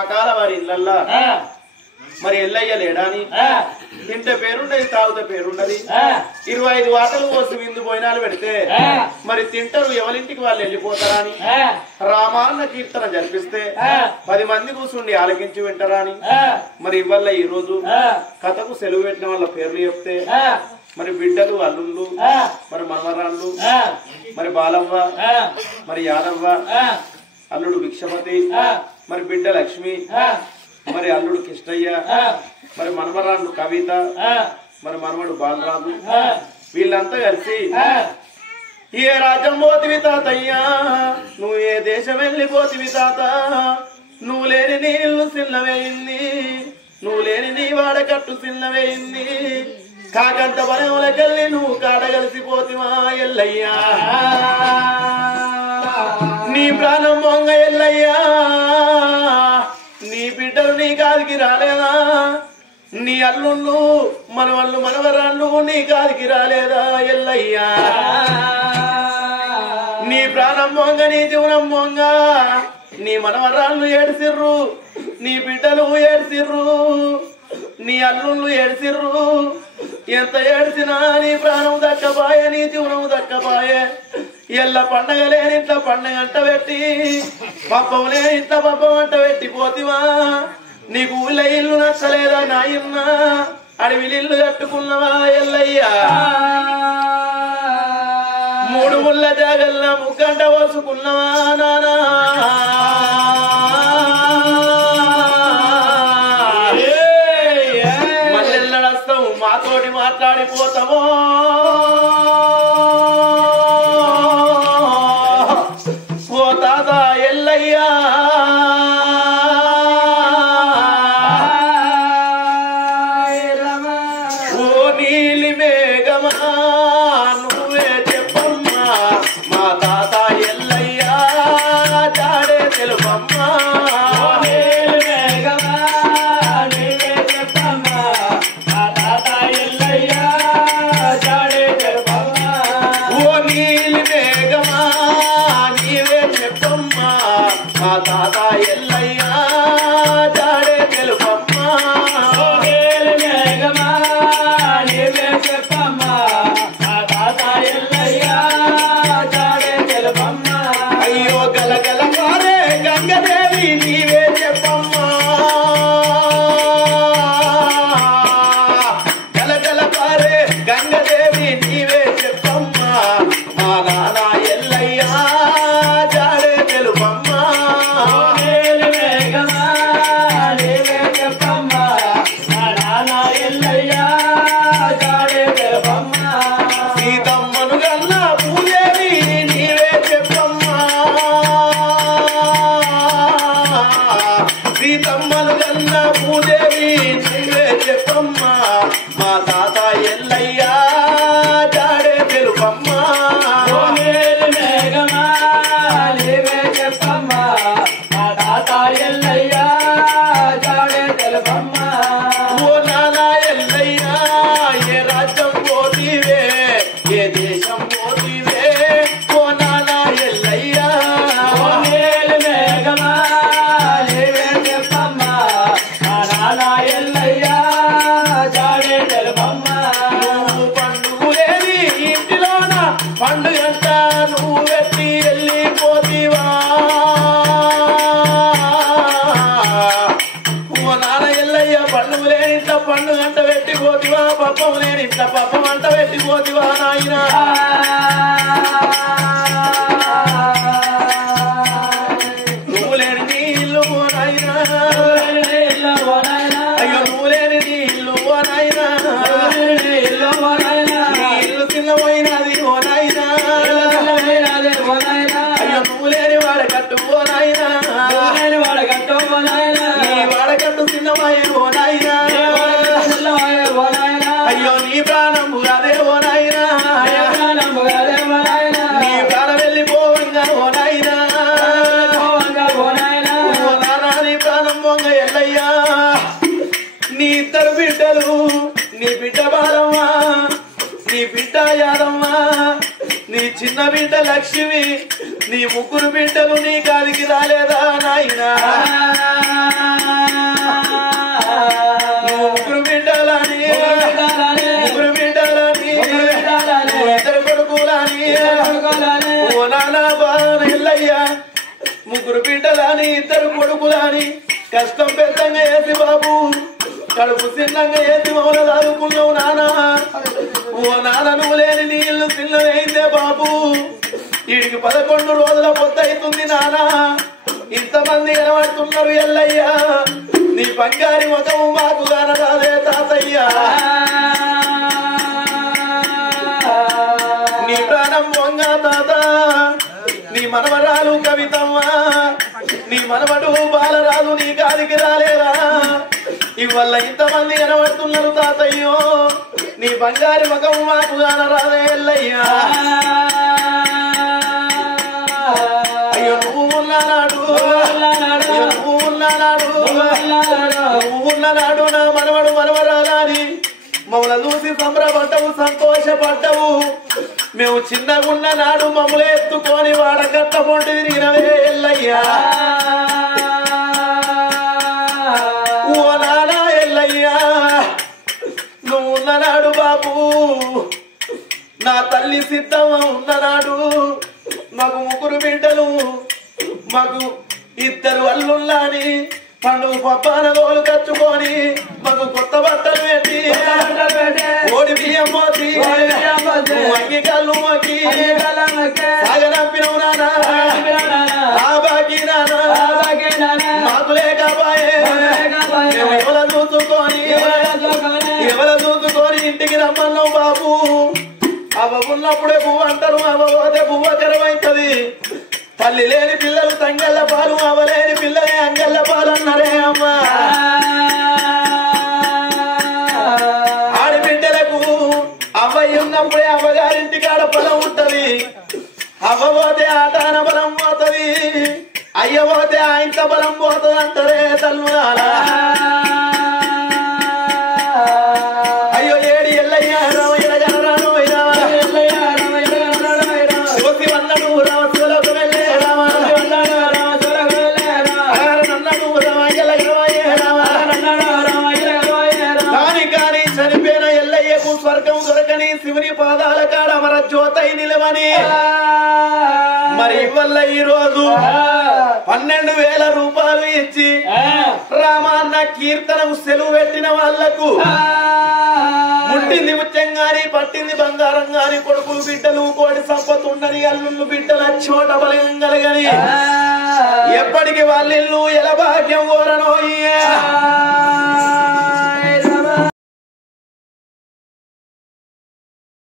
పాకాల వారి ఇళ్ళల్లా మరి ఎల్లయ్య లేడాని తింటే పేరున్నది తాగుతే పేరున్నది 25 వాటలు పోసి విందు పోయినాలు పెడితే మరి తింటారు ఎవరింటికి వాళ్ళు వెళ్ళిపోతారా అని రామాన్న కీర్తన జరిపిస్తే 10 మంది కూర్చుండి ఆలకించి వింటారా అని మరి ఇవల్ల ఈ రోజు కథకు సెలవు పెట్టిన వాళ్ళ పేర్లు చెప్తే మరి బిడ్డలు అల్లుళ్ళు మరి మనవరాళ్ళు మరి బాలవ్వ మరి యాదవ్వ అల్లుడు భిక్షపతి మరి బిడ్డ లక్ష్మి మరి అల్లుడు కిష్టయ్య మరి మనమరాళ్ళు కవిత మరి మనవడు బాలరాజు వీళ్ళంతా కలిసి ఏ రాజ్యం పోతివి తాతయ్యా నువ్వు ఏ దేశం వెళ్ళిపోతివి తాత నువ్వు లేని నీళ్ళు సిన్నవేయింది నువ్వు లేని నీ వాడకట్టు సిన్నవేయింది కాకంత బలములకెళ్ళి నువ్వు కాడగలిసిపోతివా ఎల్లయ్యా నీ ప్రాణం మొంగ ఎల్లయ్యా నీ బిడ్డలు నీ కాదికి రాలేదా నీ అల్లుళ్ళు మనవళ్ళు మనవరాళ్ళు నీ కాదికి రాలేదా ఎల్లయ్యా నీ ప్రాణం మొంగ నీ జీవనం మొంగ నీ మనవరాళ్ళు ఏడ్సిర్రు నీ బిడ్డలు ఏడ్సిర్రు నీ అల్లుళ్ళు ఏడ్సిర్రు ఎంత ఏడ్చినా నీ ప్రాణం దక్కపాయే నీ జీవనం దక్కపాయే ఎల్ల పండగ లేని ఇంట్లో పండగ అంట పెట్టి పప్పం లేని ఇంట్లో పప్పం అంట పెట్టి పోతివా నీకు ఊళ్ళ ఇల్లు నచ్చలేదా నాయన్న అడవిలు ఇల్లు కట్టుకున్నవా ఎల్లయ్యా 3 ముళ్ళ జాగల్లా ముగ్గంట పోసుకున్నవా నానా మళ్ళెల్లడస్తావు మాతోటి మాట్లాడిపోతామో ఎల్లయ్యా ఓ నీలి మేఘమా నువ్వే చెప్పమ్మా మా తాత ఎల్లయ్యా జాడే తెలుపమ్మా తాత ఎల్లయ్యా జాడే తెలుపమ్మా నీవే చెప్పమ్మా తాత ఎల్లయ్యా జాడే తెలుపమ్మా అయ్యో గలగల కారే గంగదేవి నీవే చెప్పమ్మా గలగల కారే గంగదేవి నీవే చెప్పమ్మా మా నాన్న ఎల్లయ్యా జాడే తెలుపమ్మా సీతమ్మను గల్ల పూజేవి నీవే చెప్పమ్మా సీతమ్మను గల్ల పూజేవి నీవే చెప్పమ్మా మా తాత ఎల్లయ్యా జాడే తెలుపమ్మా నీవే చెప్పమ్మా మా తాత ఎల్లయ్యా జాడే తెలుపమ్మా ఓ నానా ఎల్లయ్యా ఏ రాజ్యం పోతివే ఏ దేశం పోతివే ఓ నానా ఎల్లయ్యా మేఘమా నీవే చెప్పమ్మా మా నానా ఎల్లయ్యా జాడే తెలుపమ్మా నువ్వు పండుగలేని ఇంటిలోన పండుగంట నువ్వు ఎత్తి వెళ్ళిపోతివా ఓ నాన్న ఎల్లయ్య పండుగ లేని ఇంట్లో పండుగ అంట పెట్టిపోతివా పప్పం లేని ఇంట్లో పప్పం అంట పెట్టిపోతివా నాయన నువ్వు లేని నీళ్ళు ఓ నాయన అయ్యో నువ్వు లేని నీళ్ళు ఓ నాయన నీళ్ళు చిన్నపోయినది ఓ నాయన అయ్యో నువ్వు లేని వాడకట్టు ఓ నాయన నీ వాడకట్టు చిన్నమాయ ఓ నాయన అయ్యో నీ ప్రాణం అదే ఓ నాయన నీ ప్రాణం వెళ్ళిపోవంగా ఓ నాయన ఓ నాన్న నీ ప్రాణం పొంగ ఎల్లయ్యా నీ ఇద్దరు బిడ్డలు నీ బిడ్డ బాలమ్మ నీ బిడ్డ యాదమ్మ నీ చిన్న బిడ్డ లక్ష్మి నీ 3 బిడ్డలు నీ కాదికి రాలేదా నాయనా గాని కష్టం పెద్దంగా వేసి బాబు కడుపు చిన్నంగా వేసి మౌన దాదుకున్నావు నానా ఓ నాన్న నువ్వు లేని నీ ఇల్లు చిన్నదైందే బాబు వీడికి 11 రోజుల పొద్దవుతుంది నానా ఇంతమంది కనబడుతున్నారు ఎల్లయ్యా నీ బంగారి ముఖము మాకు కానరాదే తాతయ్యా నీ ప్రాణం వంగ తాత నీ మనవరాలు కవితమ్మ నీ మనవడు బాలరాజు నీ గాలికి రాలేరా ఇవల్ల ఇంతమంది కనబడుతున్నారు తాతయ్యో నీ బంగారి ముఖము మాకు కానరాదే ఎల్లయ్యా అయ్యో నువ్వు ఉన్నానాడు నువ్వు ఉన్నానాడు నా మనవడు మనవరాలని మమ్మల్ని చూసి సంబరపడ్డవు సంతోషపడ్డవు మేము చిన్నగున్న నాడు మమ్మల్ని ఎత్తుకొని వాడకట్టబొండి తిరిగినవే ఎల్లయ్యా ఓ నానా ఎల్లయ్యా నువ్వు ఉన్ననాడు బాబు నా తల్లి సిద్ధమ్మ ఉన్ననాడు మాకు 3 బిడ్డలు మాకు 2 అల్లుళ్ళని పండుగ పప్పాన గోలు కచ్చుకొని మాకు కొత్త బట్టలు పెట్టి ఓడి బియ్యం పోసి అంగి కళ్ళు మొక్కి సాగనంపినవు నానా ఆ బాకీ నానా మాకు లేకపోయే ఎవరు చూసుకొని ఇంటికి రమ్మన్నావు బాబు అవ ఉన్నప్పుడే పువ్వు అంటారు అవ పోతే పువ్వు కరమైతుంది తల్లి లేని పిల్లలు తంగళ్ళ పాలు అవలేని పిల్లలే అంగళ్ళ పాలు అన్నారే అమ్మా ఆడబిడ్డలకు అవ్వయ్య ఉన్నప్పుడే అవ్వగారింటి కాడ బలం ఉంటది అవ్వ పోతే ఆటాన బలం పోతుంది అయ్య పోతే ఆయంత బలం పోతుంది అంటారే తల్లునాలా అయ్యో ఏడి ఎల్లయ్య రామయ్య రాను శోసి వన్నడు రామశివలకు వెళ్ళే కానీ చనిపోయిన ఎల్లయ్యకు స్వర్గం దొరకని శివుని పాదాల కాడ అమర జ్యోతై నిలవని మరి ఇవల్ల ఈ రోజు 12,000 రూపాయలు ఇచ్చి రామాన్న కీర్తనకు సెలవు పెట్టిన వాళ్లకు ముట్టింది ముత్యంగాని పట్టింది బంగారం గాని కొడుకులు బిడ్డలు కోటి సంపత్తి ఉండని అల్లుళ్ళు బిడ్డల చోట బలం కలగని ఎప్పటికి వాళ్ళిల్లు ఎలా భాగ్యం కోరనో